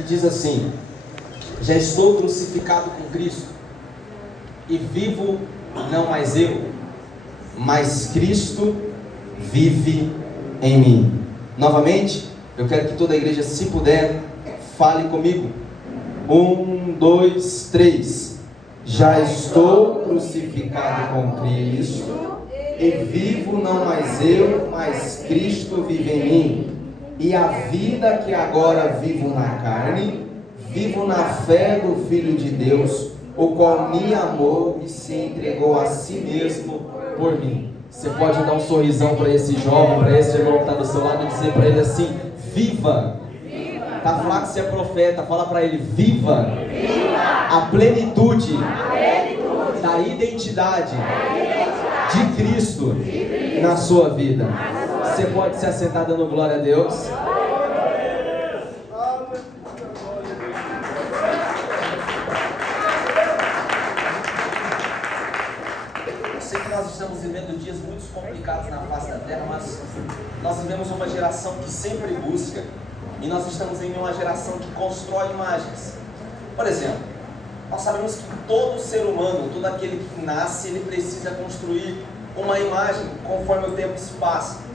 que diz assim: já estou crucificado com Cristo, e vivo não mais eu, mas Cristo vive em mim. Novamente, eu quero que toda a igreja, se puder, fale comigo. 1, 2, 3. Já estou crucificado com Cristo, e vivo não mais eu, mas Cristo vive em mim. E a vida que agora vivo na carne, vivo na fé do Filho de Deus, o qual me amou e se entregou a si mesmo por mim. Você pode dar um sorrisão para esse jovem, para esse irmão que está do seu lado, e dizer para ele assim: viva! Está falando que você é profeta, fala para ele: viva! A plenitude da identidade de Cristo na sua vida. Você pode se assentar dando glória a Deus. Eu sei que nós estamos vivendo dias muito complicados na face da terra, mas nós vivemos uma geração que sempre busca, e nós estamos em uma geração que constrói imagens. Por exemplo, nós sabemos que todo ser humano, todo aquele que nasce, ele precisa construir uma imagem conforme o tempo se passa.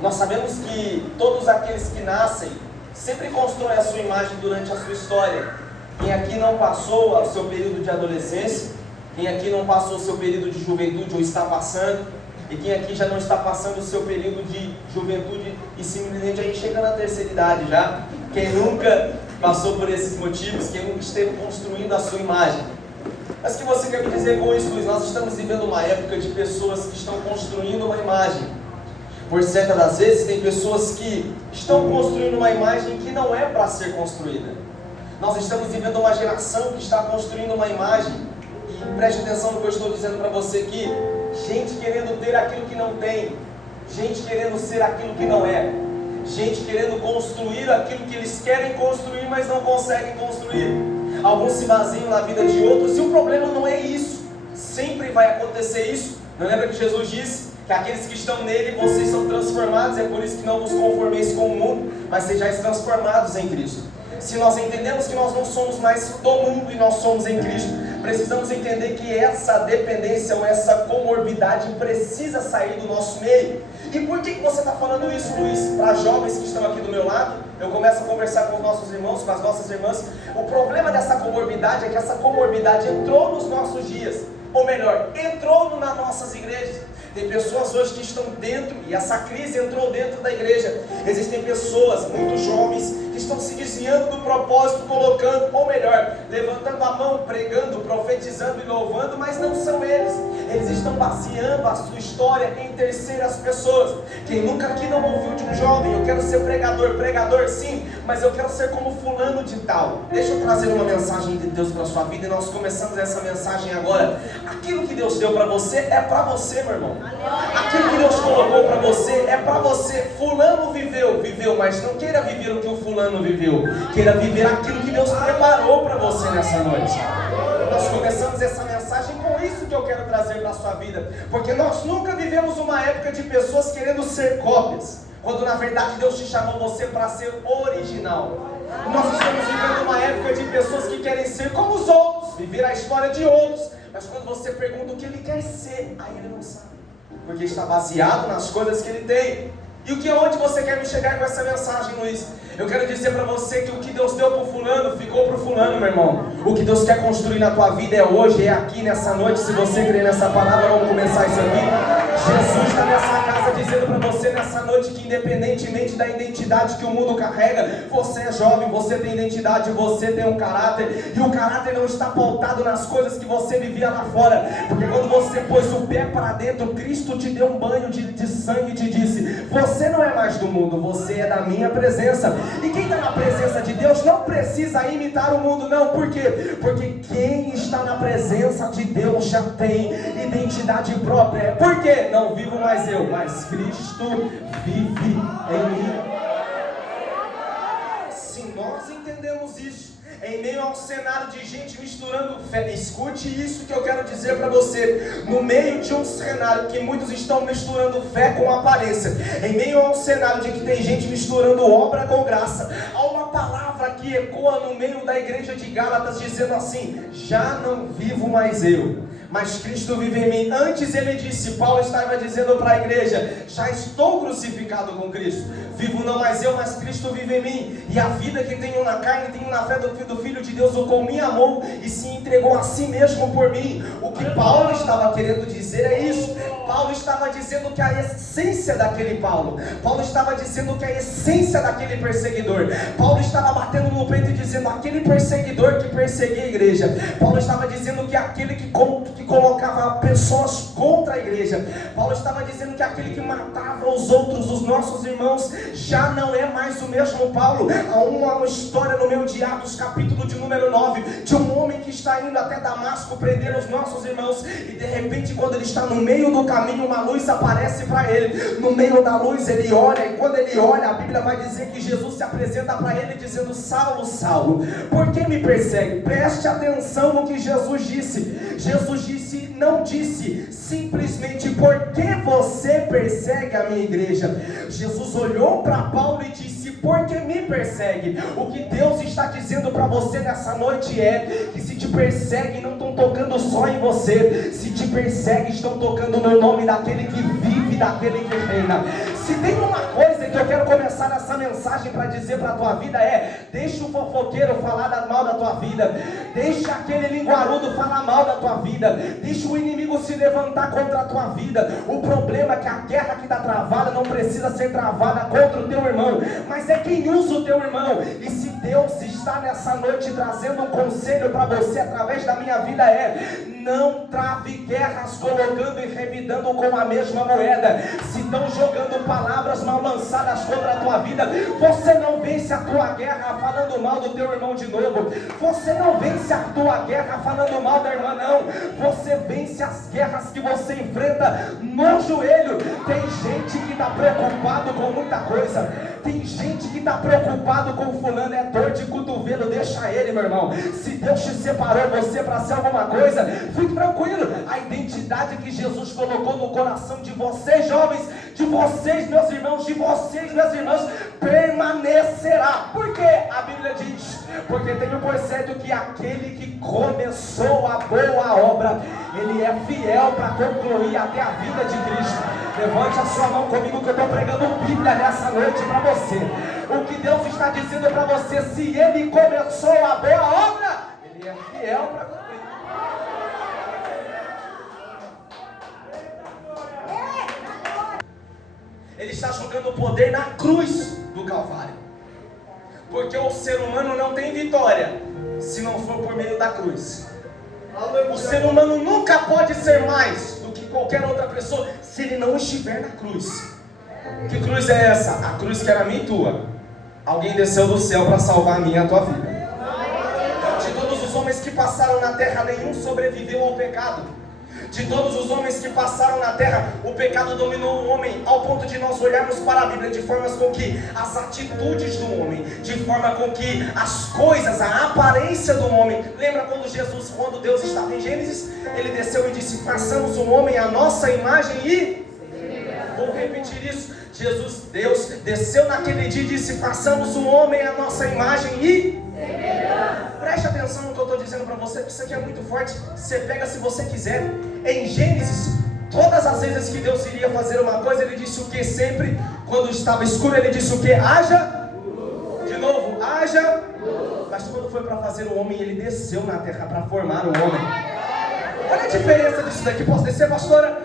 Nós sabemos que todos aqueles que nascem sempre constroem a sua imagem durante a sua história. Quem aqui não passou o seu período de adolescência, quem aqui não passou o seu período de juventude ou está passando, e quem aqui já não está passando o seu período de juventude e simplesmente aí chega na terceira idade já, quem nunca passou por esses motivos, quem nunca esteve construindo a sua imagem. Mas o que você quer me dizer com isso, Luiz? Nós estamos vivendo uma época de pessoas que estão construindo uma imagem. Por certas das vezes, tem pessoas que estão construindo uma imagem que não é para ser construída. Nós estamos vivendo uma geração que está construindo uma imagem, e preste atenção no que eu estou dizendo para você aqui: gente querendo ter aquilo que não tem, gente querendo ser aquilo que não é, gente querendo construir aquilo que eles querem construir, mas não conseguem construir. Alguns se baseam na vida de outros, e o problema não é isso. Sempre vai acontecer isso. Não lembra que Jesus disse que aqueles que estão nele, vocês são transformados? É por isso que não vos conformeis com o mundo, mas sejais transformados em Cristo. Se nós entendemos que nós não somos mais do mundo e nós somos em Cristo, precisamos entender que essa dependência ou essa comorbidade precisa sair do nosso meio. E por que você está falando isso, Luiz? Para jovens que estão aqui do meu lado, eu começo a conversar com os nossos irmãos, com as nossas irmãs. O problema dessa comorbidade é que essa comorbidade entrou nos nossos dias, ou melhor, entrou nas nossas igrejas. Tem pessoas hoje que estão dentro, e essa crise entrou dentro da igreja. Existem pessoas, muito jovens, que estão se desviando do propósito, colocando, ou melhor, levantando a mão, pregando, profetizando e louvando, mas não são eles. Eles estão baseando a sua história em terceiras pessoas. Quem nunca aqui não ouviu de um jovem: eu quero ser pregador? Pregador sim, mas eu quero ser como fulano de tal. Deixa eu trazer uma mensagem de Deus para a sua vida, e nós começamos essa mensagem agora. Aquilo que Deus deu para você é para você, meu irmão. Aquilo que Deus colocou para você é para você. Fulano viveu, mas não queira viver o que o fulano viveu. Queira viver aquilo que Deus preparou para você nessa noite. Nós começamos essa mensagem com isso que eu quero trazer para a sua vida, porque nós nunca vivemos uma época de pessoas querendo ser cópias, quando na verdade Deus te chamou você para ser original. Nós estamos vivendo uma época de pessoas que querem ser como os outros, viver a história de outros, mas quando você pergunta o que ele quer ser, aí ele não sabe, porque está baseado nas coisas que ele tem. E onde você quer me chegar com essa mensagem, Luiz? Eu quero dizer para você que o que Deus deu para o fulano, ficou para o fulano, meu irmão. O que Deus quer construir na tua vida é hoje, é aqui, nessa noite. Se você crer nessa palavra, vamos começar isso aqui. Jesus está nessa casa dizendo para você nessa noite que independentemente da identidade que o mundo carrega, você é jovem, você tem identidade, você tem um caráter, e o caráter não está pautado nas coisas que você vivia lá fora, porque quando você pôs o pé para dentro, Cristo te deu um banho de sangue e te disse: você não é mais do mundo, você é da minha presença. E quem está na presença de Deus não precisa imitar o mundo, não. Por quê? Porque quem está na presença de Deus já tem identidade própria. Por quê? Não vivo mais eu, mas Cristo vive em mim. Se nós entendemos isso, em meio a um cenário de gente misturando fé, escute isso que eu quero dizer para você, no meio de um cenário que muitos estão misturando fé com aparência, em meio a um cenário de que tem gente misturando obra com graça, há uma palavra que ecoa no meio da igreja de Gálatas, dizendo assim: já não vivo mais eu, mas Cristo vive em mim. Antes ele disse, Paulo estava dizendo para a igreja: já estou crucificado com Cristo, vivo não mais eu, mas Cristo vive em mim, e a vida que tenho na carne, tenho na fé do Filho de Deus, o qual me amou e se entregou a si mesmo por mim. O que Paulo estava querendo dizer é isso. Paulo estava dizendo que a essência daquele Paulo estava dizendo que a essência daquele perseguidor, Paulo estava batendo no peito e dizendo: aquele perseguidor que perseguia a igreja, Paulo estava dizendo que aquele que colocava pessoas contra a igreja, Paulo estava dizendo que aquele que matava os outros, os nossos irmãos, já não é mais o mesmo Paulo. Há uma história no meio de Atos, capítulo de número 9, de um homem que está indo até Damasco prender os nossos irmãos, e de repente, quando ele está no meio do caminho, uma luz aparece para ele. No meio da luz ele olha, e quando ele olha, a Bíblia vai dizer que Jesus se apresenta para ele dizendo: Saulo, Saulo, por que me persegue? Preste atenção no que Jesus disse. Jesus disse, não disse simplesmente: por que você persegue a minha igreja? Jesus olhou para Paulo e disse: por que me persegue? O que Deus está dizendo para você nessa noite é que se te persegue, não estão tocando só em você. Se te persegue, estão tocando no nome daquele que vive, daquele que reina. Se tem uma coisa que eu quero começar essa mensagem para dizer para a tua vida é: deixa o fofoqueiro falar mal da tua vida, deixa aquele linguarudo falar mal da tua vida, deixa o inimigo se levantar contra a tua vida. O problema é que a guerra que está travada não precisa ser travada contra o teu irmão, mas é quem usa o teu irmão. E se Deus está nessa noite trazendo um conselho para você através da minha vida é: não trave guerras colocando e revidando com a mesma moeda. Se estão jogando palavras mal lançadas contra a tua vida, você não vence a tua guerra falando mal do teu irmão de novo. Você não vence a tua guerra falando mal da irmã, não. Você vence as guerras que você enfrenta no joelho. Tem gente que está preocupado com muita coisa. Tem gente que está preocupado com fulano, é dor de cotovelo, deixa ele, meu irmão. Se Deus te separou você para ser alguma coisa, fique tranquilo. A identidade que Jesus colocou no coração de vocês, jovens, de vocês, meus irmãos, de vocês, meus irmãos, permanecerá. Por que a Bíblia diz? Porque tenho por certo que aquele que começou a boa obra, ele é fiel para concluir até a vinda de Cristo. Levante a sua mão comigo que eu estou pregando Bíblia nessa noite para você. O que Deus está dizendo para você: se Ele começou a boa obra, Ele é fiel para cumprir. Ele está jogando o poder na cruz do Calvário, porque o ser humano não tem vitória se não for por meio da cruz. O ser humano nunca pode ser mais do que qualquer outra pessoa se ele não estiver na cruz. Que cruz é essa? A cruz que era minha e tua. Alguém desceu do céu para salvar a minha e a tua vida. De todos os homens que passaram na terra, nenhum sobreviveu ao pecado. De todos os homens que passaram na terra, o pecado dominou o homem, ao ponto de nós olharmos para a Bíblia de formas com que as atitudes do homem, de forma com que as coisas, a aparência do homem. Lembra quando Deus estava em Gênesis, ele desceu e disse: façamos o homem à nossa imagem e... Vou repetir isso. Deus desceu naquele dia e disse: façamos o homem à nossa imagem e... Preste atenção no que eu estou dizendo para você, porque isso aqui é muito forte. Você pega se você quiser. Em Gênesis, todas as vezes que Deus iria fazer uma coisa, Ele disse o que sempre? Quando estava escuro, Ele disse o que? Haja. De novo, haja. Mas quando foi para fazer o homem, Ele desceu na terra para formar o homem. Olha a diferença disso daqui. Posso descer, pastora?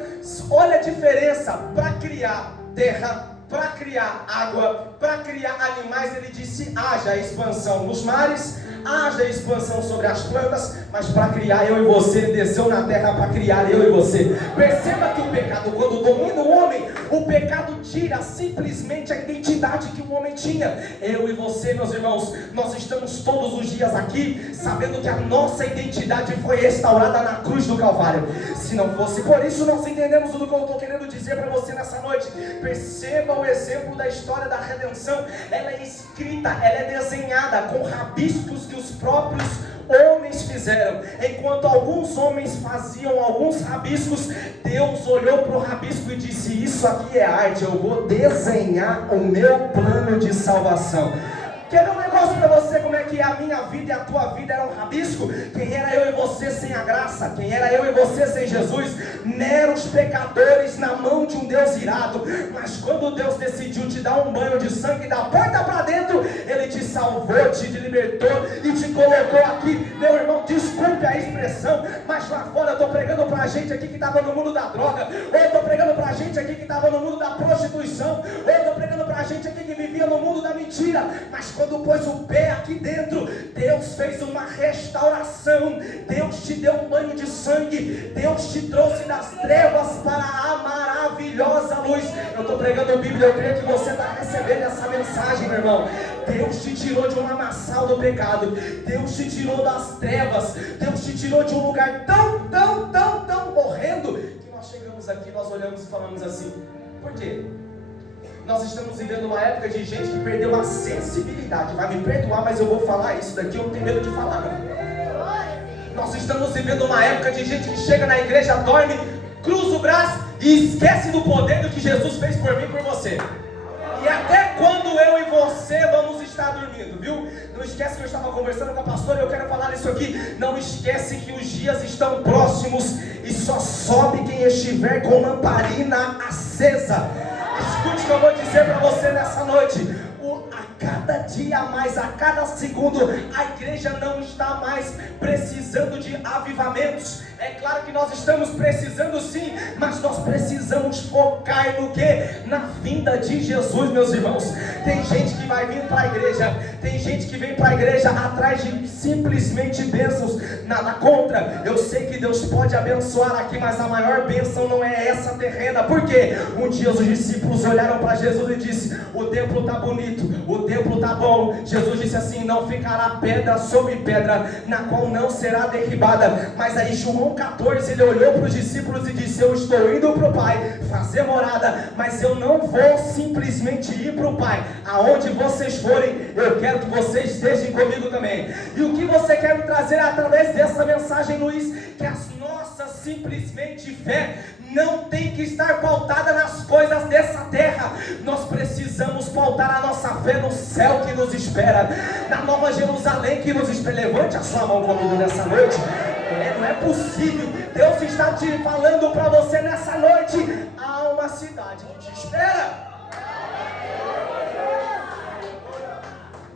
Olha a diferença. Para criar terra, para criar água, para criar animais, Ele disse: haja expansão nos mares, haja expansão sobre as plantas. Mas para criar eu e você, Ele desceu na terra para criar eu e você. Perceba que o pecado, quando domina o homem, o pecado tira simplesmente a identidade que o homem tinha. Eu e você, meus irmãos, nós estamos todos os dias aqui sabendo que a nossa identidade foi restaurada na cruz do Calvário. Se não fosse por isso, nós entendemos tudo que eu estou querendo dizer para você nessa noite. Perceba o exemplo da história da redenção. Ela é escrita, ela é desenhada com rabiscos que os próprios homens fizeram. Enquanto alguns homens faziam alguns rabiscos, Deus olhou para o rabisco e disse: isso aqui é arte, eu vou desenhar o meu plano de salvação. Quer ver um negócio para você, como é que minha vida e a tua vida era um rabisco? Quem era eu e você sem a graça? Quem era eu e você sem Jesus? Meros pecadores na mão de um Deus irado. Mas quando Deus decidiu te dar um banho de sangue da porta para dentro, Ele te salvou, te libertou e te colocou aqui. Meu irmão, desculpe a expressão, mas lá fora eu estou pregando para a gente aqui que estava no mundo da droga, ou eu estou pregando para a gente aqui que estava no mundo da prostituição, ou eu estou pregando para a gente aqui que vivia no mundo da mentira. Mas quando pôs o pé aqui dentro, Deus fez uma restauração. Deus te deu um banho de sangue. Deus te trouxe das trevas para a maravilhosa luz. Eu estou pregando a Bíblia, eu creio que você está recebendo essa mensagem, meu irmão. Deus te tirou de um lamaçal do pecado. Deus te tirou das trevas. Deus te tirou de um lugar tão horrendo, que nós chegamos aqui, nós olhamos e falamos assim: por quê? Nós estamos vivendo uma época de gente que perdeu a sensibilidade. Vai me perdoar, mas eu vou falar isso daqui, eu não tenho medo de falar, não. Nós estamos vivendo uma época de gente que chega na igreja, dorme, cruza o braço e esquece do poder do que Jesus fez por mim e por você. E até quando eu e você vamos estar dormindo, viu? Não esquece que eu estava conversando com a pastora e eu quero falar isso aqui. Não esquece que os dias estão próximos e só sobe quem estiver com lamparina acesa. Escute o que eu vou dizer para você nessa noite. A cada dia mais, a cada segundo, a igreja não está mais precisando de avivamentos. É claro que nós estamos precisando sim, mas nós precisamos focar no que? Na vinda de Jesus, meus irmãos. Tem gente que vai vir para a igreja, tem gente que vem para a igreja atrás de simplesmente bênçãos. Nada contra, eu sei que Deus pode abençoar aqui, mas a maior bênção não é essa terrena. Por quê? Um dia os discípulos olharam para Jesus e disse: o templo está bonito, o templo está bom. Jesus disse assim: não ficará pedra sobre pedra, na qual não será derribada. Mas aí João 14, ele olhou para os discípulos e disse: eu estou indo para o Pai fazer morada, mas eu não vou simplesmente ir para o Pai. Aonde vocês forem, eu quero que vocês estejam comigo também. E o que você quer me trazer através dessa mensagem, Luiz? Que as nossas simplesmente fé não tem que estar pautada nas coisas dessa terra. Nós precisamos pautar a nossa fé no céu que nos espera, na Nova Jerusalém que nos espera. Levante a sua mão comigo nessa noite. Não é possível. Deus está te falando para você nessa noite: há uma cidade que te espera.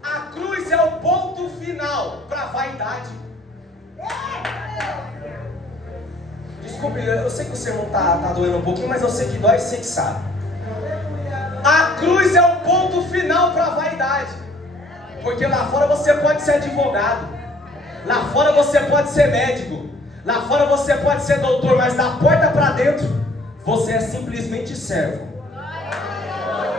A cruz é o ponto final para a vaidade. Desculpe, eu sei que o sermão está doendo um pouquinho, mas eu sei que dói, sei que sabe. A cruz é o ponto final para a vaidade. Porque lá fora você pode ser advogado, lá fora você pode ser médico, lá fora você pode ser doutor, mas da porta para dentro você é simplesmente servo.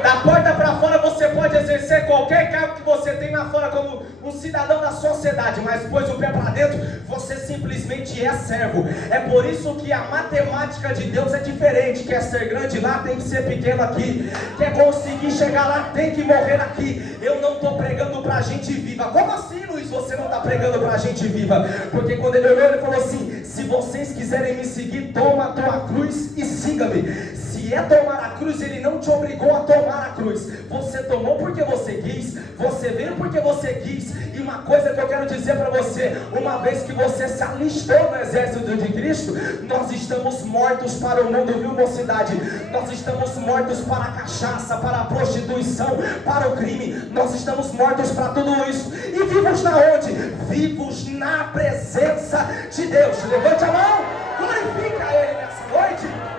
Da porta para fora você pode exercer qualquer cargo que você tem lá fora como um cidadão da sociedade, mas depois o pé para dentro você simplesmente é servo. É por isso que a matemática de Deus é diferente. Quer ser grande lá, tem que ser pequeno aqui. Quer conseguir chegar lá, tem que morrer aqui. Eu não estou pregando para gente viva. Como assim, Luiz, você não está pregando para gente viva? Porque quando ele olhou, ele falou assim: se vocês quiserem me seguir, toma a tua cruz e siga-me. Se é tomar a cruz, ele não te obrigou a tomar a cruz. Você tomou porque você quis, você veio porque você quis. E uma coisa que eu quero dizer para você: uma vez que você se alistou no exército de Cristo, nós estamos mortos para o mundo, viu, mocidade? Nós estamos mortos para a cachaça, para a prostituição, para o crime. Nós estamos mortos para tudo isso. E vivos na onde? Vivos na presença de Deus. Levante a mão, glorifica Ele nessa noite.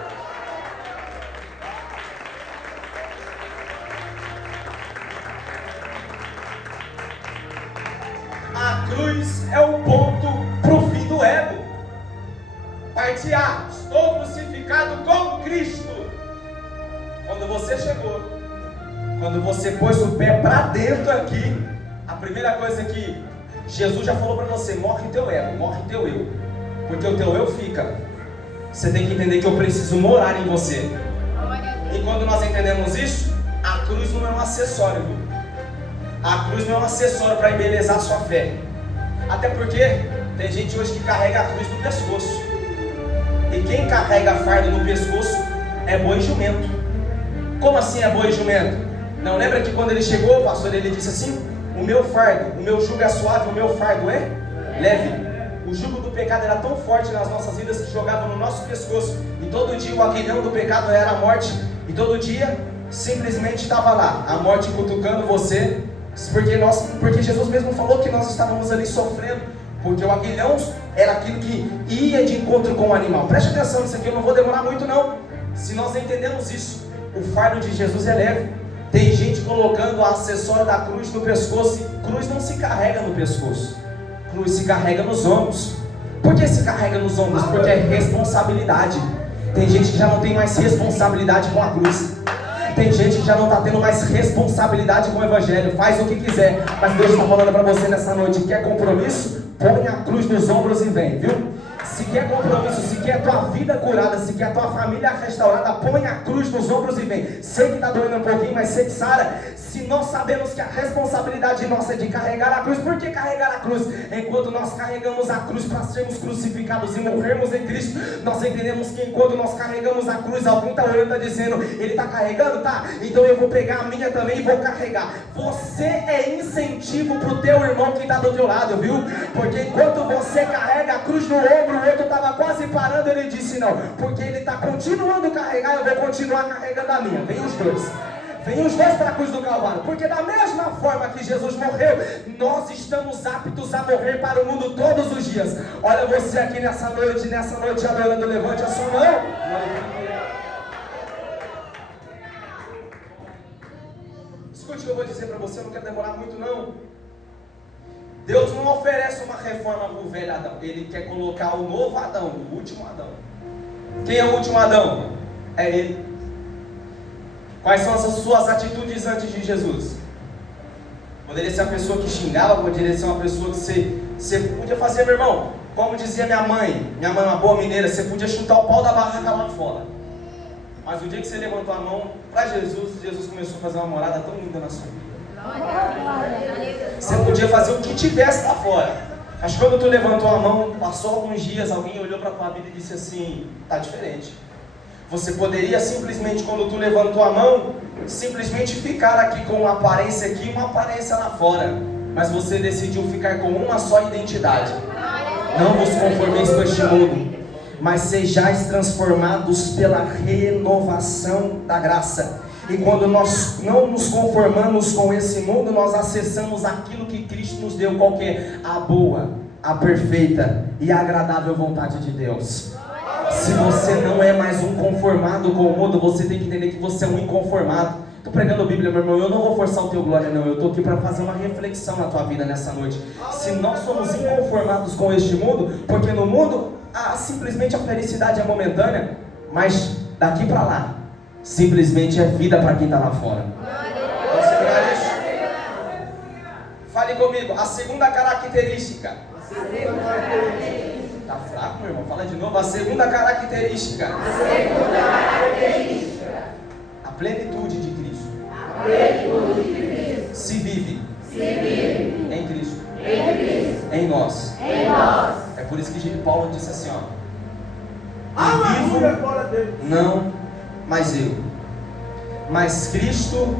A cruz é o ponto para o fim do ego. Parte A: estou crucificado com Cristo. Quando você chegou, quando você pôs o pé para dentro aqui, a primeira coisa que Jesus já falou para você: morre teu ego, morre teu eu. Porque o teu eu fica. Você tem que entender que eu preciso morar em você. E quando nós entendemos isso, a cruz não é um acessório, viu? A cruz não é um acessório para embelezar a sua fé. Até porque tem gente hoje que carrega a cruz no pescoço. E quem carrega a farda no pescoço é boi e jumento. Como assim é boi e jumento? Não lembra que quando ele chegou, o pastor, ele disse assim: o meu jugo é suave, o meu fardo é leve. O jugo do pecado era tão forte nas nossas vidas que jogava no nosso pescoço. E todo dia o aguilhão do pecado era a morte. E todo dia simplesmente estava lá, a morte cutucando você. Porque Jesus mesmo falou que nós estávamos ali sofrendo. Porque o aguilhão era aquilo que ia de encontro com o animal. Preste atenção nisso aqui, eu não vou demorar muito não. Se nós entendemos isso, o fardo de Jesus é leve. Tem gente colocando a acessório da cruz no pescoço. E cruz não se carrega no pescoço. Cruz se carrega nos ombros. Por que se carrega nos ombros? Porque é responsabilidade. Tem gente que já não tem mais responsabilidade com a cruz. Tem gente que já não está tendo mais responsabilidade com o Evangelho. Faz o que quiser. Mas Deus está falando para você nessa noite. Quer compromisso? Põe a cruz nos ombros e vem, viu? Se quer compromisso, se quer a tua vida curada, se quer a tua família restaurada, põe a cruz nos ombros e vem. Sei que está doendo um pouquinho, mas sei que Sara, se nós sabemos que a responsabilidade nossa é de carregar a cruz, por que carregar a cruz? Enquanto nós carregamos a cruz para sermos crucificados e morrermos em Cristo, nós entendemos que enquanto nós carregamos a cruz, alguém está olhando e está dizendo, ele está carregando? Tá, então eu vou pegar a minha também e vou carregar. Você é incentivo para o teu irmão que está do teu lado, viu? Porque enquanto você carrega a cruz no ombro, o outro estava quase parando, ele disse não, porque ele está continuando a carregar, eu vou continuar carregando a minha. Vem os dois. Vem os dois para a cruz do Calvário. Porque da mesma forma que Jesus morreu, nós estamos aptos a morrer para o mundo todos os dias. Olha você aqui nessa noite adorando, levante a sua mão. Escute o que eu vou dizer para você, eu não quero demorar muito não. Deus não oferece uma reforma para o velho Adão. Ele quer colocar o novo Adão, o último Adão. Quem é o último Adão? É Ele. Quais são as suas atitudes antes de Jesus? Poderia ser uma pessoa que xingava, poderia ser uma pessoa que você podia fazer, meu irmão, como dizia minha mãe é uma boa mineira, você podia chutar o pau da barraca lá fora. Mas o dia que você levantou a mão para Jesus, Jesus começou a fazer uma morada tão linda na sua vida. Você podia fazer o que tivesse lá fora. Mas quando tu levantou a mão, passou alguns dias, alguém olhou para a tua vida e disse assim, tá diferente. Você poderia simplesmente, quando tu levantou a mão, simplesmente ficar aqui com uma aparência aqui e uma aparência lá fora. Mas você decidiu ficar com uma só identidade. Não vos conformeis com este mundo, mas sejais transformados pela renovação da graça. E quando nós não nos conformamos com esse mundo, nós acessamos aquilo que Cristo nos deu, qual que é? A boa, a perfeita e a agradável vontade de Deus. Se você não é mais um conformado com o mundo, você tem que entender que você é um inconformado. Estou pregando a Bíblia, meu irmão, eu não vou forçar o teu glória não, eu estou aqui para fazer uma reflexão na tua vida nessa noite. Se nós somos inconformados com este mundo, porque no mundo, simplesmente a felicidade é momentânea, mas daqui para lá, simplesmente é vida para quem está lá fora. Pode segurar isso? Fale comigo, a segunda característica. Está fraco, meu irmão? Fala de novo. A segunda característica. A plenitude de Cristo. Se vive. Em Cristo. Em nós. É por isso que Paulo disse assim, ó. Vivo, não mais eu, mas Cristo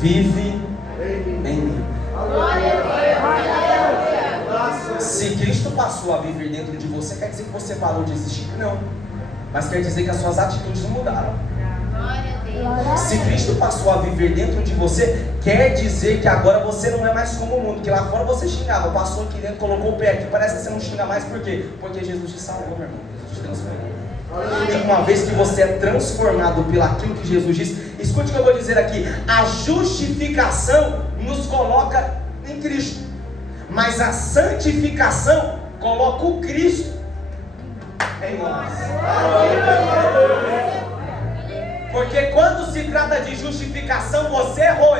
vive em mim. Se Cristo passou a viver dentro de você, quer dizer que você parou de existir? Não. Mas quer dizer que as suas atitudes não mudaram. Se Cristo passou a viver dentro de você, quer dizer que agora você não é mais como o mundo. Que lá fora você xingava, passou aqui dentro, colocou o pé aqui, parece que você não xinga mais. Por quê? Porque Jesus te salvou, meu irmão. Jesus te transformou. E uma vez que você é transformado pelo aquilo que Jesus diz, escute o que eu vou dizer aqui. A justificação nos coloca em Cristo, mas a santificação coloca o Cristo em nós. Porque quando se trata de justificação, você errou,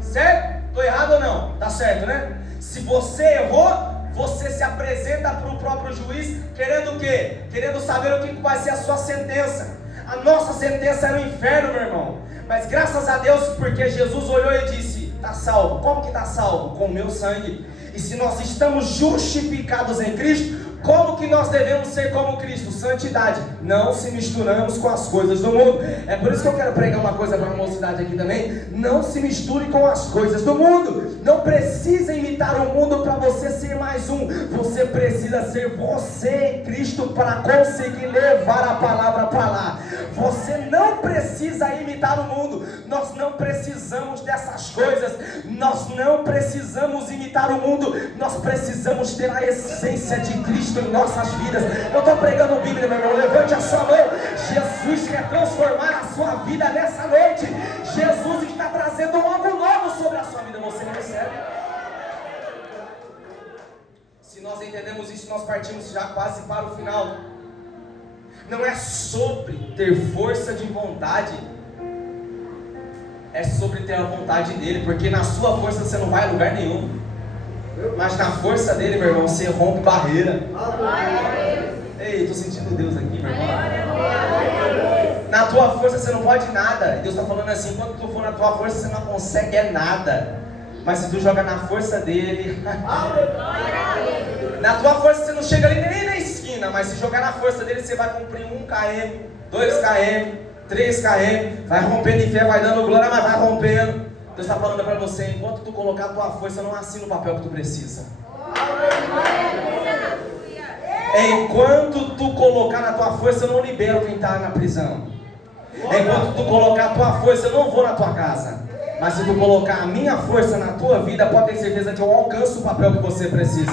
certo? Estou errado ou não? Tá certo, né? Se você errou, você se apresenta para o próprio juiz querendo o quê? Querendo saber o que vai ser a sua sentença. A nossa sentença era o inferno, meu irmão. Mas graças a Deus, porque Jesus olhou e disse, está salvo. Como que está salvo? Com o meu sangue. E se nós estamos justificados em Cristo, como que nós devemos ser como Cristo? Santidade. Não se misturamos com as coisas do mundo. É por isso que eu quero pregar uma coisa para a mocidade aqui também. Não se misture com as coisas do mundo. Não precisa imitar o mundo para você ser mais um. Você precisa ser você, Cristo, para conseguir levar a palavra para lá. Você não precisa imitar o mundo. Nós não precisamos dessas coisas. Nós não precisamos imitar o mundo. Nós precisamos ter a essência de Cristo em nossas vidas. Eu estou pregando Bíblia, meu irmão. Levante a sua mão. Jesus quer transformar a sua vida nessa noite. Jesus está trazendo algo novo sobre a sua vida. Você não recebe? Se nós entendemos isso, nós partimos já quase para o final. Não é sobre ter força de vontade, é sobre ter a vontade dele. Porque na sua força você não vai a lugar nenhum. Mas na força dele, meu irmão, você rompe barreira. Ei, estou sentindo Deus aqui, meu irmão. Na tua força você não pode nada. Deus está falando assim: quando tu for na tua força você não consegue nada. Mas se tu joga na força dele, na tua força você não chega ali nem na esquina. Mas se jogar na força dele você vai cumprir 1 km, 2 km, 3 km. Vai rompendo em fé, vai dando glória, mas vai rompendo. Deus está falando para você: enquanto tu colocar a tua força, não assina o papel que tu precisa. Enquanto tu colocar na tua força, eu não libero quem está na prisão. Enquanto tu colocar a tua força, eu não vou na tua casa. Mas se tu colocar a minha força na tua vida, pode ter certeza que eu alcanço o papel que você precisa.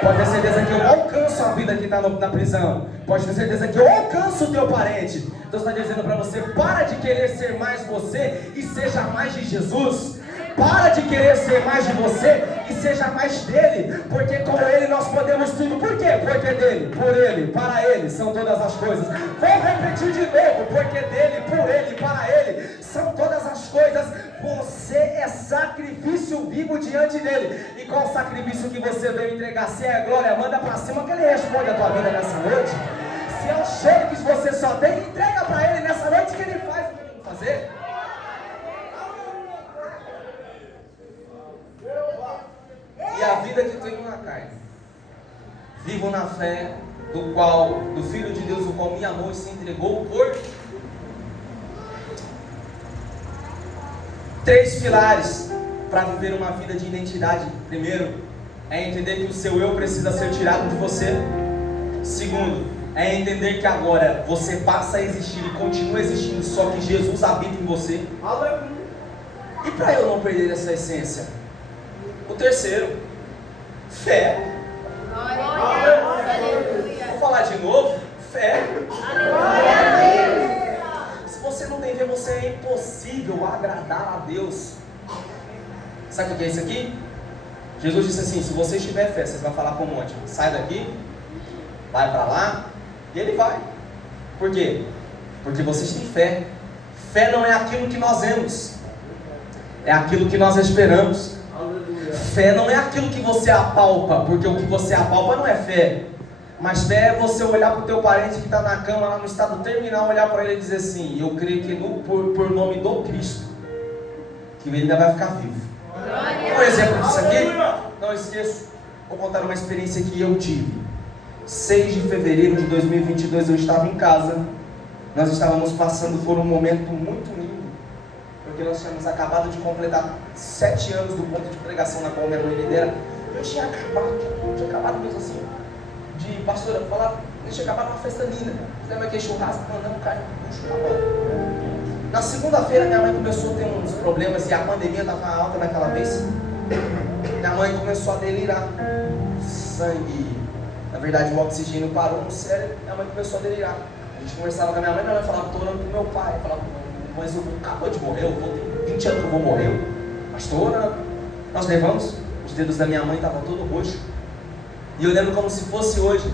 Pode ter certeza que eu alcanço a vida que está na prisão. Pode ter certeza que eu alcanço o teu parente. Deus está dizendo para você: para de querer ser mais você e seja mais de Jesus. Para de querer ser mais de você e seja mais dele. Porque com ele nós podemos tudo. Por quê? Porque dele, por ele, para ele são todas as coisas. Vou repetir de novo: porque dele, por ele, para ele são todas as coisas. Você é sacrifício vivo diante dele. E qual o sacrifício que você veio entregar? Se é glória, manda para cima que ele responde a tua vida nessa noite. Se é o cheiro que você só tem, entrega para ele nessa noite que ele faz o que tem que fazer. E a vida que tenho na carne, vivo na fé do Filho de Deus, o qual me amou e se entregou por 3 pilares para viver uma vida de identidade. Primeiro, é entender que o seu eu precisa ser tirado de você. Segundo, é entender que agora você passa a existir e continua existindo, só que Jesus habita em você. E para eu não perder essa essência? O terceiro, fé. Vou falar de novo: fé. Se você não tem fé, você é impossível agradar a Deus. Sabe o que é isso aqui? Jesus disse assim: se você tiver fé, você vai falar com o monte: sai daqui, vai para lá. E ele vai. Por quê? Porque vocês têm fé. Fé não é aquilo que nós vemos, é aquilo que nós esperamos. Fé não é aquilo que você apalpa, porque o que você apalpa não é fé. Mas fé é você olhar para o teu parente que está na cama, lá no estado terminal, olhar para ele e dizer assim: eu creio que por nome do Cristo, que ele ainda vai ficar vivo. Um exemplo disso aqui, não esqueço, vou contar uma experiência que eu tive. 6 de fevereiro de 2022, eu estava em casa. Nós estávamos passando por um momento muito lindo, porque nós tínhamos acabado de completar 7 anos do ponto de pregação na qual minha mãe lidera. Eu tinha acabado mesmo assim, de pastora, falar, eu tinha acabado uma festa linda. Lembra aquele churrasco, mandando carne no churrasco. Na segunda-feira minha mãe começou a ter uns problemas e a pandemia estava alta naquela vez. Minha mãe começou a delirar. Sangue, na verdade o oxigênio parou no cérebro, minha mãe começou a delirar. A gente conversava com a minha mãe falava: estou orando com meu pai. Eu falava: mas eu acabou de morrer, eu vou ter 20 anos que eu vou morrer. Mas estou orando. Nós levamos, os dedos da minha mãe estavam todo roxo. E eu lembro como se fosse hoje.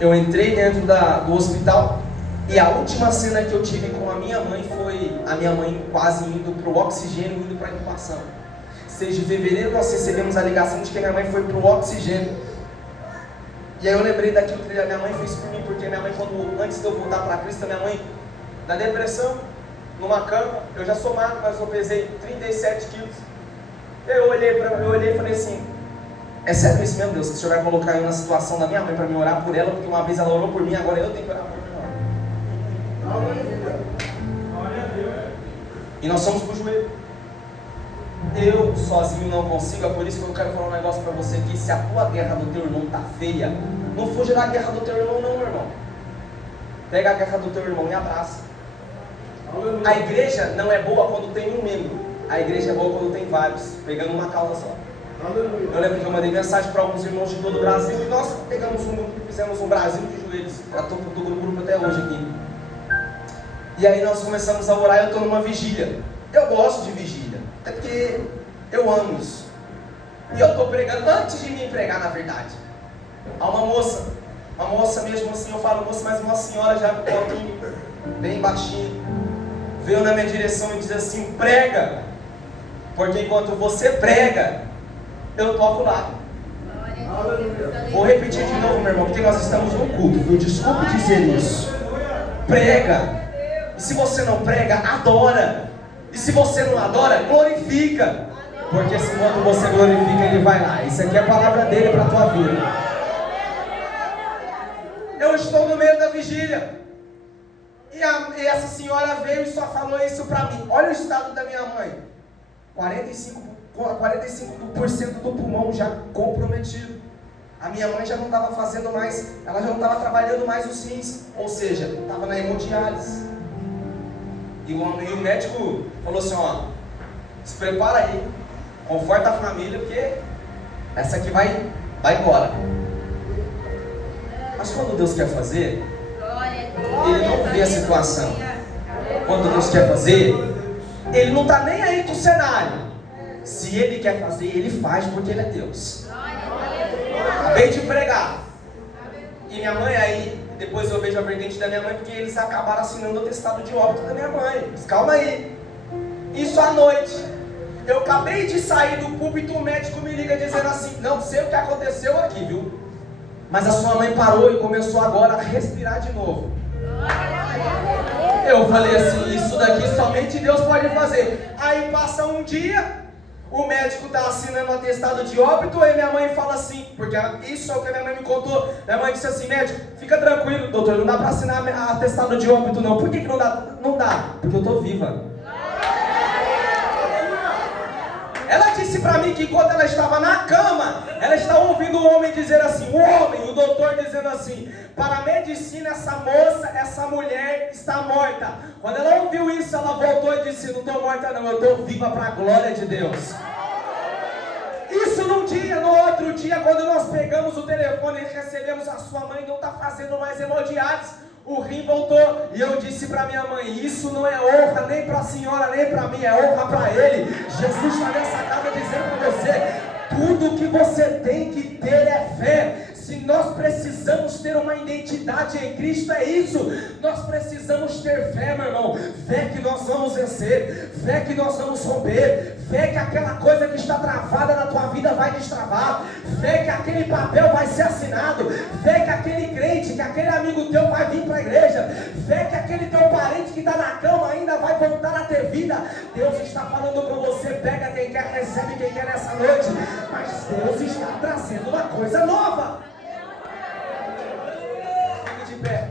Eu entrei dentro do hospital e a última cena que eu tive com a minha mãe foi a minha mãe quase indo para o oxigênio, indo para a intubação. 6 de fevereiro nós recebemos a ligação de que a minha mãe foi para o oxigênio. E aí eu lembrei daquilo que a minha mãe fez por mim, porque minha mãe, antes de eu voltar para Cristo, minha mãe, na depressão, numa cama, eu já sou magro, mas eu pesei 37 quilos. Eu olhei e falei assim, é sério isso mesmo, Deus, que o Senhor vai colocar eu na situação da minha mãe para me orar por ela, porque uma vez ela orou por mim, agora eu tenho que orar por ela. E nós somos pro joelho. Eu sozinho não consigo, é por isso que eu quero falar um negócio para você aqui. Se a tua guerra do teu irmão tá feia, não fuja da guerra do teu irmão não, meu irmão. Pega a guerra do teu irmão e abraça. A igreja não é boa quando tem um membro, a igreja é boa quando tem vários, pegando uma causa só. Eu lembro que eu mandei mensagem para alguns irmãos de todo o Brasil e nós pegamos fizemos um Brasil de joelhos, eu estou do grupo até hoje aqui. E aí nós começamos a orar e eu estou numa vigília. Eu gosto de vigília, até porque eu amo isso. E eu estou pregando, antes de me pregar na verdade, há uma moça mesmo assim, eu falo moça, mas uma senhora já bem baixinha, veio na minha direção e diz assim, prega, porque enquanto você prega, eu toco lá. Vou repetir de novo, meu irmão, porque nós estamos no culto, viu? Desculpe dizer isso. Prega. E se você não prega, adora. E se você não adora, glorifica. Porque se quando você glorifica, ele vai lá. Isso aqui é a palavra dele para a tua vida. Eu estou no meio da vigília. E essa senhora veio e só falou isso para mim. Olha o estado da minha mãe. 45% do pulmão já comprometido. A minha mãe já não estava fazendo mais, ela já não estava trabalhando mais os rins. Ou seja, estava na hemodiálise. E o médico falou assim, ó, se prepara aí, conforta a família, porque essa aqui vai embora. Mas quando Deus quer fazer, Ele não vê a situação. Quando Deus quer fazer, Ele não está nem aí com o cenário. Se Ele quer fazer, Ele faz, porque Ele é Deus. Acabei de pregar. E minha mãe aí, depois eu vejo a vertente da minha mãe, porque eles acabaram assinando o atestado de óbito da minha mãe. Mas calma aí. Isso à noite. Eu acabei de sair do púlpito, o médico me liga dizendo assim, não sei o que aconteceu aqui, viu? Mas a sua mãe parou e começou agora a respirar de novo. Eu falei assim, isso daqui somente Deus pode fazer. Aí passa um dia, o médico está assinando um atestado de óbito, e minha mãe fala assim, porque isso é o que a minha mãe me contou. Minha mãe disse assim, médico, fica tranquilo, doutor, não dá para assinar atestado de óbito não. Por que não dá? Não dá, porque eu estou viva. Ela disse para mim que enquanto ela estava na cama, ela estava ouvindo o homem dizer assim, o doutor dizendo assim, para a medicina essa moça, essa mulher está morta. Quando ela ouviu isso, ela voltou e disse, não estou morta não, eu estou viva para a glória de Deus. Isso num dia, no outro dia, quando nós pegamos o telefone e recebemos a sua mãe, não está fazendo mais hemodiálise. O rim voltou e eu disse para minha mãe, isso não é honra nem para a senhora, nem para mim, é honra para Ele. Jesus está nessa casa dizendo para você, tudo que você tem que ter é fé. Se nós precisamos ter uma identidade em Cristo, é isso. Nós precisamos ter fé, meu irmão. Fé que nós vamos vencer, fé que nós vamos romper, fé que aquela coisa que está travada na tua vida vai destravar, fé que aquele papel vai ser assinado, fé que aquele crente, que aquele amigo teu vai vir para a igreja, fé que aquele teu parente que está na cama ainda vai voltar a ter vida. Deus está falando com você, pega quem quer, recebe quem quer nessa noite, mas Deus está trazendo uma coisa nova. Fique de pé,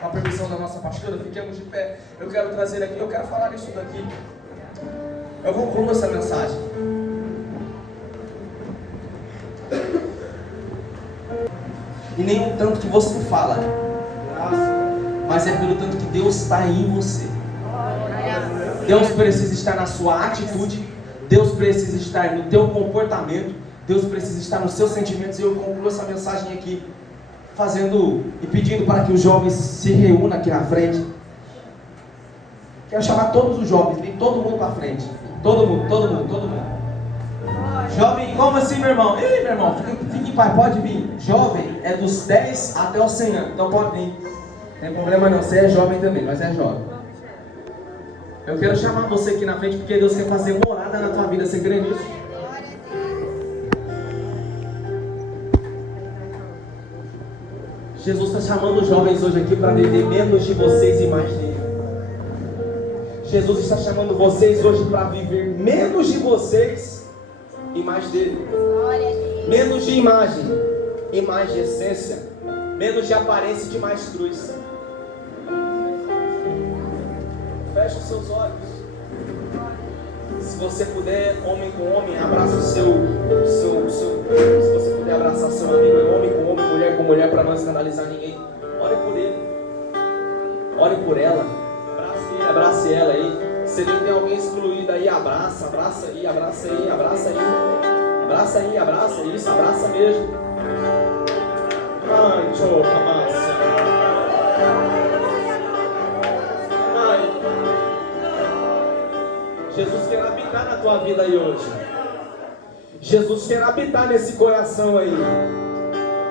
com a permissão da nossa pastora, fiquemos de pé. Eu quero trazer aqui, eu quero falar isso daqui. Eu concluo essa mensagem. E nem o tanto que você fala, mas é pelo tanto que Deus está em você. Deus precisa estar na sua atitude, Deus precisa estar no teu comportamento, Deus precisa estar nos seus sentimentos. E eu concluo essa mensagem aqui fazendo e pedindo para que os jovens se reúnam aqui na frente. Quero chamar todos os jovens, vem todo mundo para frente. Todo mundo. Jovem, como assim, meu irmão? Ei, meu irmão, fique em paz, pode vir. Jovem é dos 10 até os 100 anos, então pode vir. Não tem problema não, você é jovem também, mas é jovem. Eu quero chamar você aqui na frente porque Deus quer fazer morada na tua vida, você crê nisso? Jesus está chamando os jovens hoje aqui para viver menos de vocês e mais dele. Jesus está chamando vocês hoje para viver menos de vocês e mais dele. Menos de imagem e mais de essência. Menos de aparência e de mais cruz. Feche os seus olhos. Se você puder, homem com homem, abraça se você puder abraçar seu amigo, homem com homem, mulher com mulher, para não escandalizar ninguém. Ore por ele. Ore por ela. Abrace ela aí. Se ele tem alguém excluído aí, abraça aí, abraça aí, abraça aí. Abraça aí, abraça isso, abraça mesmo. Ai, choca, massa. Ai. Jesus quer habitar na tua vida aí hoje. Jesus quer habitar nesse coração aí.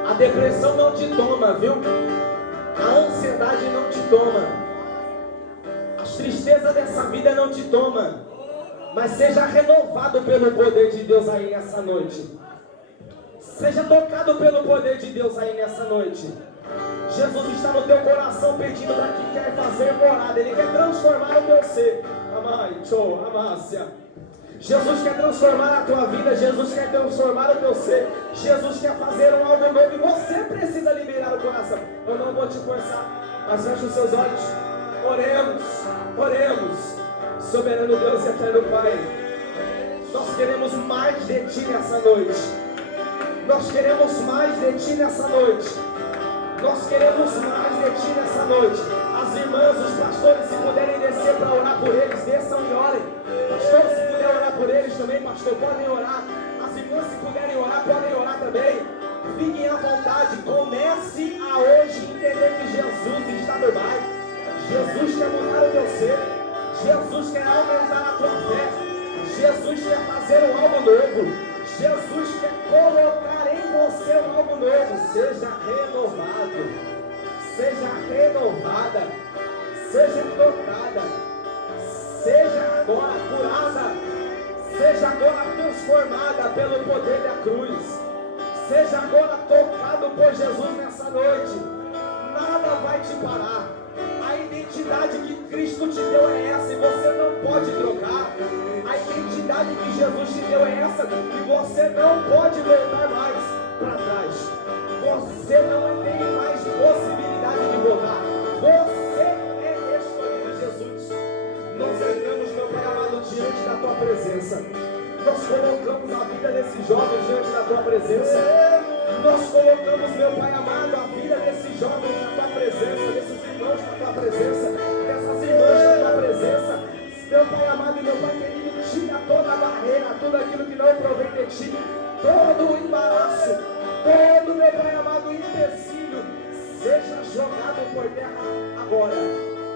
A depressão não te toma, viu? A ansiedade não te toma. As tristezas dessa vida não te toma. Mas seja renovado pelo poder de Deus aí nessa noite. Seja tocado pelo poder de Deus aí nessa noite. Jesus está no teu coração pedindo para quem quer fazer morada. Ele quer transformar o teu ser. Amai, tchô, amácia. Jesus quer transformar a tua vida. Jesus quer transformar o teu ser. Jesus quer fazer um algo novo. E você precisa liberar o coração. Eu não vou te forçar, mas feche os seus olhos. Oremos, oremos. Soberano Deus e eterno Pai, nós queremos mais de Ti nessa noite. Nós queremos mais de Ti nessa noite. Nós queremos mais de Ti nessa noite. As irmãs, os pastores, se puderem descer para orar por eles, desçam e orem. Pastor, se puder orar por eles também, pastor, podem orar. As irmãs, se puderem orar, podem orar também. Fiquem à vontade. Comece a hoje entender que Jesus está no bairro. Jesus quer mudar o teu ser. Jesus quer aumentar a tua fé. Jesus quer fazer um algo novo. Jesus quer colocar em você um algo novo. Seja renovado. Seja renovada. Seja tocada. Seja agora curada. Seja agora transformada pelo poder da cruz. Seja agora tocado por Jesus nessa noite. Nada vai te parar. A identidade que Cristo te deu é essa e você não pode trocar. A identidade que Jesus te deu é essa e você não pode voltar mais para trás. Você não tem mais possibilidade de voltar. Você é escolhido de Jesus. Nós entramos, meu Pai amado, diante da Tua presença. Nós colocamos a vida desses jovens diante da Tua presença. Nós colocamos, meu Pai amado, a vida desses jovens na Tua presença, desses irmãos na Tua presença, dessas irmãs na Tua presença. Meu Pai amado e meu Pai querido, tira toda a barreira, tudo aquilo que não provém de Ti, todo o embaraço, todo, meu Pai amado, empecilho, seja jogado por terra agora,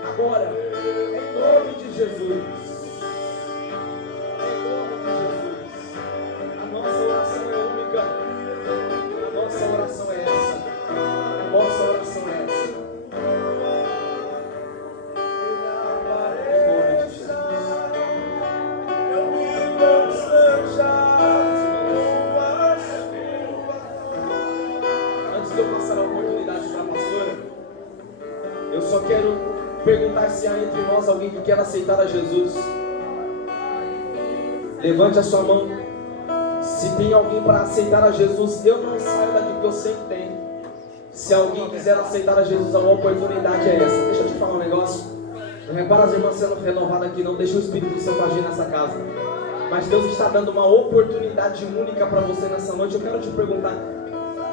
agora, em nome de Jesus. Em nome de Jesus. A nossa oração é única. A nossa oração é essa. A nossa oração é essa. Em nome de Jesus. Antes de eu passar a oportunidade para a pastora, eu só quero perguntar se há entre nós alguém que quer aceitar a Jesus. Levante a sua mão. Se tem alguém para aceitar a Jesus, eu não saio daqui porque eu sempre tenho. Se alguém quiser aceitar a Jesus, a oportunidade é essa. Deixa eu te falar um negócio. Não repara as irmãs sendo renovadas aqui, não deixa o Espírito Santo agir nessa casa. Mas Deus está dando uma oportunidade única para você nessa noite. Eu quero te perguntar,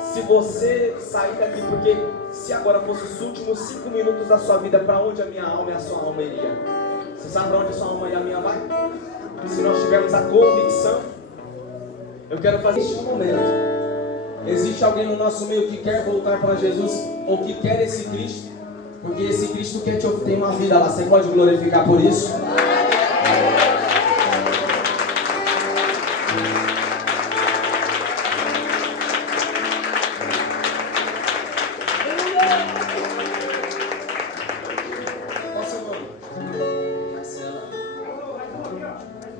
se você sair daqui, porque se agora fosse os últimos 5 minutos da sua vida, para onde a minha alma e a sua alma iria? Você sabe para onde a sua alma e a minha vai? Se nós tivermos a convicção, eu quero fazer este momento. Existe alguém no nosso meio que quer voltar para Jesus, ou que quer esse Cristo? Porque esse Cristo quer te ter uma vida lá. Você pode glorificar por isso?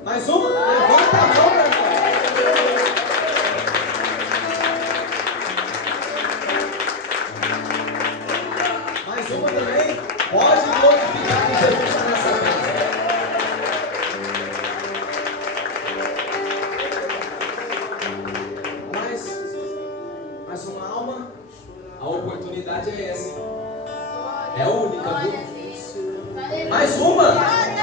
Mais uma? Levanta a mão, meu irmão. Mais uma também. Pode glorificar que Jesus está nessa casa. oportunidade é essa, hein? É única, viu? Mais uma!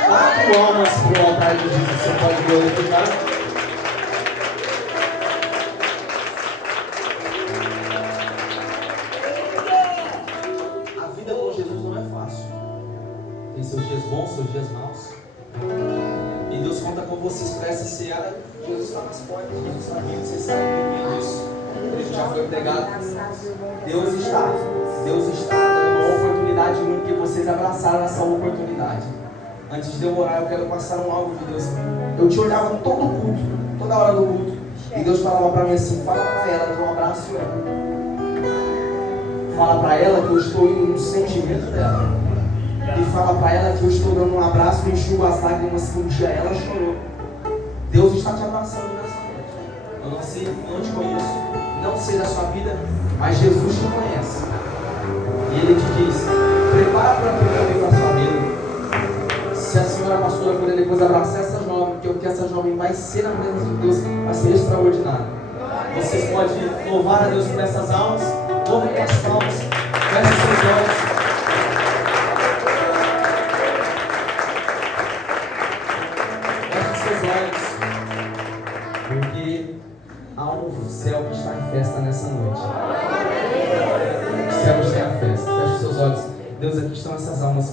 4 almas para o altar de Jesus. Você pode glorificar? A vida com Jesus não é fácil. Tem seus dias bons, seus dias maus. E Deus conta com vocês para essa seara. Jesus está nas portas, Jesus está vindo, vocês sabem disso. Ele já foi pregado. Deus está dando uma oportunidade única e vocês abraçaram essa oportunidade. Antes de eu orar, eu quero passar um alvo de Deus. Eu te olhava todo o culto, toda hora do culto, e Deus falava para mim assim: fala para ela, dê um abraço e ela. Fala para ela que eu estou indo no sentimento dela. E fala para ela que eu estou dando um abraço e enxugo as lágrimas que um dia ela chorou. Deus está te abraçando nessa noite. Eu não sei, não te conheço, não sei da sua vida, mas Jesus te conhece. E Ele te diz: prepara para aquilo que eu venho para a sua vida. Se a senhora pastora puder depois abraçar essa jovem, porque o que essa jovem vai ser na presença de Deus vai ser extraordinário. Vocês podem louvar a Deus por essas almas, louvem com as palmas, feche seus olhos. Feche seus olhos, porque há um céu que está em festa nessa noite. O céu está em festa. Feche seus olhos. Deus, aqui estão essas almas que